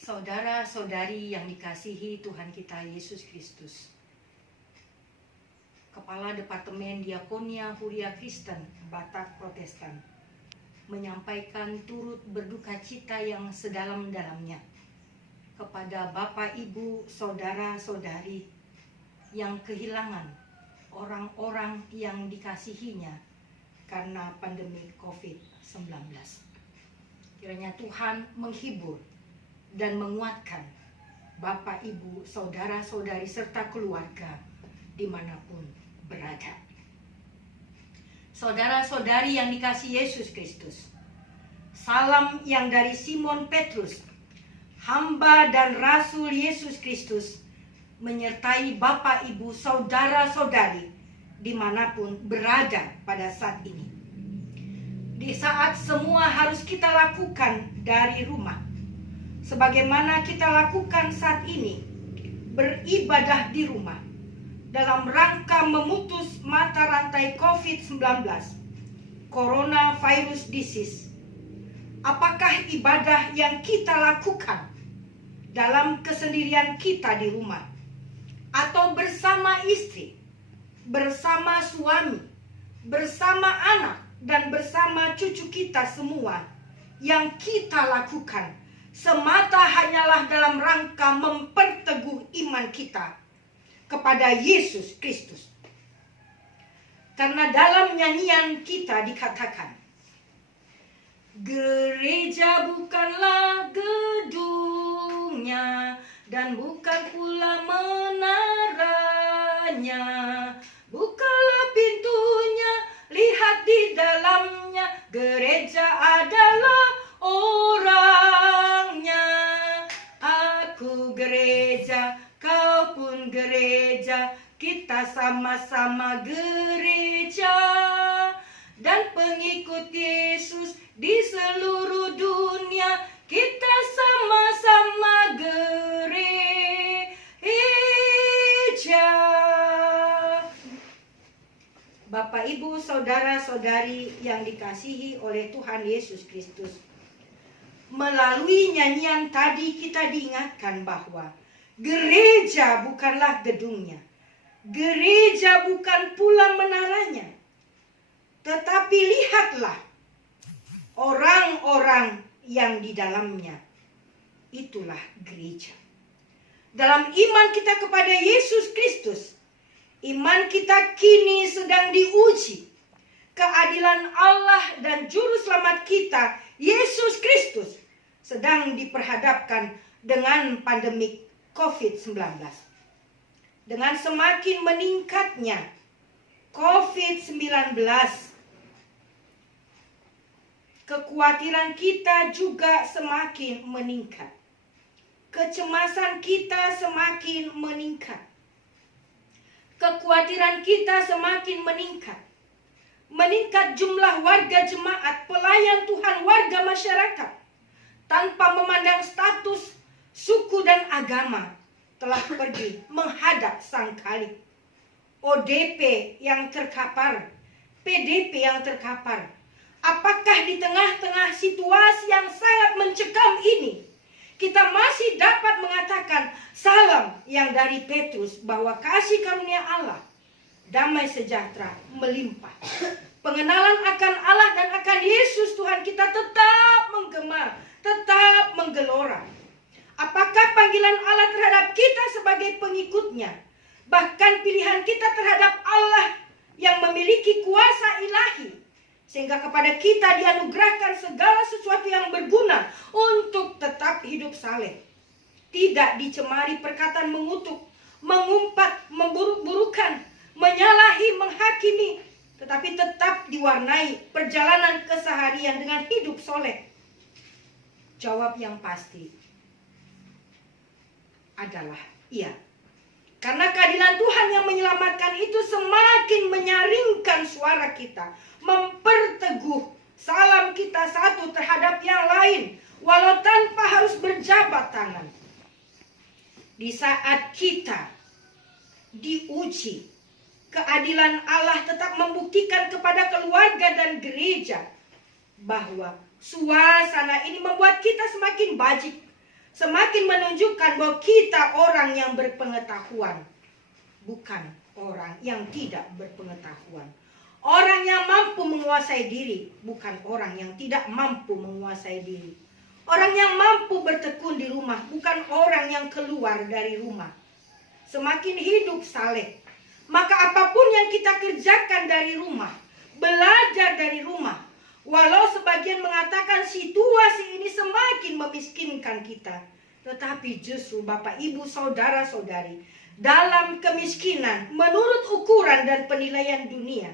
Saudara-saudari yang dikasihi Tuhan kita Yesus Kristus, Kepala Departemen Diakonia Huria Kristen Batak Protestan menyampaikan turut berduka cita yang sedalam-dalamnya kepada Bapak, Ibu, saudara-saudari yang kehilangan orang-orang yang dikasihinya karena pandemi COVID-19. Kiranya Tuhan menghibur dan menguatkan Bapak, Ibu, saudara-saudari serta keluarga dimanapun berada. Saudara-saudari yang dikasihi Yesus Kristus, salam yang dari Simon Petrus, hamba dan Rasul Yesus Kristus, menyertai Bapak, Ibu, saudara-saudari dimanapun berada pada saat ini. Di saat semua harus kita lakukan dari rumah, sebagaimana kita lakukan saat ini, beribadah di rumah dalam rangka memutus mata rantai COVID-19, coronavirus disease. Apakah ibadah yang kita lakukan dalam kesendirian kita di rumah, atau bersama istri, bersama suami, bersama anak, dan bersama cucu kita semua, yang kita lakukan semata hanyalah dalam rangka memperteguh iman kita kepada Yesus Kristus. Karena dalam nyanyian kita dikatakan, gereja bukanlah gedungnya dan bukan pula menaranya, bukalah pintunya, lihat di dalamnya, gereja adalah orangnya. Aku gereja, kau pun gereja, kita sama-sama gereja, dan pengikut Yesus di seluruh dunia, kita sama-sama gereja. Bapak, Ibu, saudara-saudari yang dikasihi oleh Tuhan Yesus Kristus, melalui nyanyian tadi kita diingatkan bahwa gereja bukanlah gedungnya, gereja bukan pula menaranya, tetapi lihatlah orang-orang yang di dalamnya, itulah gereja. Dalam iman kita kepada Yesus Kristus, iman kita kini sedang diuji. Keadilan Allah dan juru selamat kita, Yesus Kristus, sedang diperhadapkan dengan pandemik COVID-19. Dengan semakin meningkatnya COVID-19, kekhawatiran kita juga semakin meningkat. Kecemasan kita semakin meningkat. Kekhawatiran kita semakin meningkat. Meningkat jumlah warga jemaat, pelayan Tuhan, warga masyarakat, tanpa memandang status, suku dan agama, telah pergi menghadap Sang Khalik. ODP yang terkapar, PDP yang terkapar. Apakah di tengah-tengah situasi yang sangat mencekam ini, kita masih dapat mengatakan salam yang dari Petrus bahwa kasih karunia Allah, damai sejahtera melimpah. Pengenalan akan Allah dan akan Yesus Tuhan kita tetap menggema, tetap menggelora. Apakah panggilan Allah terhadap kita sebagai pengikutnya, bahkan pilihan kita terhadap Allah yang memiliki kuasa ilahi, sehingga kepada kita dianugerahkan segala sesuatu yang berguna untuk tetap hidup saleh, tidak dicemari perkataan mengutuk, mengumpat, memburuk-burukan, menyalahi, menghakimi, tetapi tetap diwarnai perjalanan keseharian dengan hidup soleh. Jawab yang pasti adalah iya. Karena keadilan Tuhan yang menyelamatkan itu semakin menyaringkan suara kita, memperteguh salam kita satu terhadap yang lain, walau tanpa harus berjabat tangan. Di saat kita diuji, keadilan Allah tetap membuktikan kepada keluarga dan gereja bahwa suasana ini membuat kita semakin bajik, Semakin menunjukkan bahwa kita orang yang berpengetahuan, bukan orang yang tidak berpengetahuan. Orang yang mampu menguasai diri, bukan orang yang tidak mampu menguasai diri. Orang yang mampu bertekun di rumah, bukan orang yang keluar dari rumah. Semakin hidup saleh, maka apapun yang kita kerjakan dari rumah, belajar dari rumah, walau sebagian mengatakan situasi ini semakin memiskinkan kita, tetapi justru Bapak, Ibu, Saudara-saudari, dalam kemiskinan menurut ukuran dan penilaian dunia,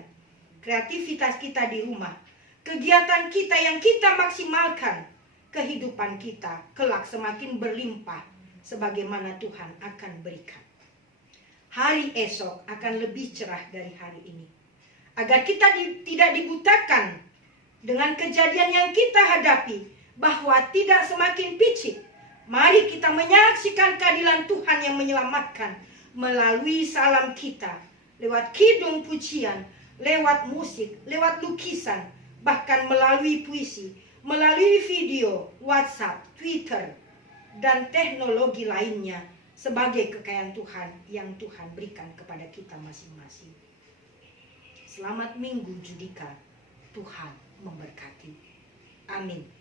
kreativitas kita di rumah, kegiatan kita yang kita maksimalkan, kehidupan kita kelak semakin berlimpah sebagaimana Tuhan akan berikan. Hari esok akan lebih cerah dari hari ini. Agar kita tidak dibutakan dengan kejadian yang kita hadapi, bahwa tidak semakin picik, mari kita menyaksikan keadilan Tuhan yang menyelamatkan melalui salam kita, lewat kidung pujian, lewat musik, lewat lukisan, bahkan melalui puisi, melalui video, WhatsApp, Twitter, dan teknologi lainnya sebagai kekayaan Tuhan yang Tuhan berikan kepada kita masing-masing. Selamat Minggu Judika, Tuhan memberkati. Amin.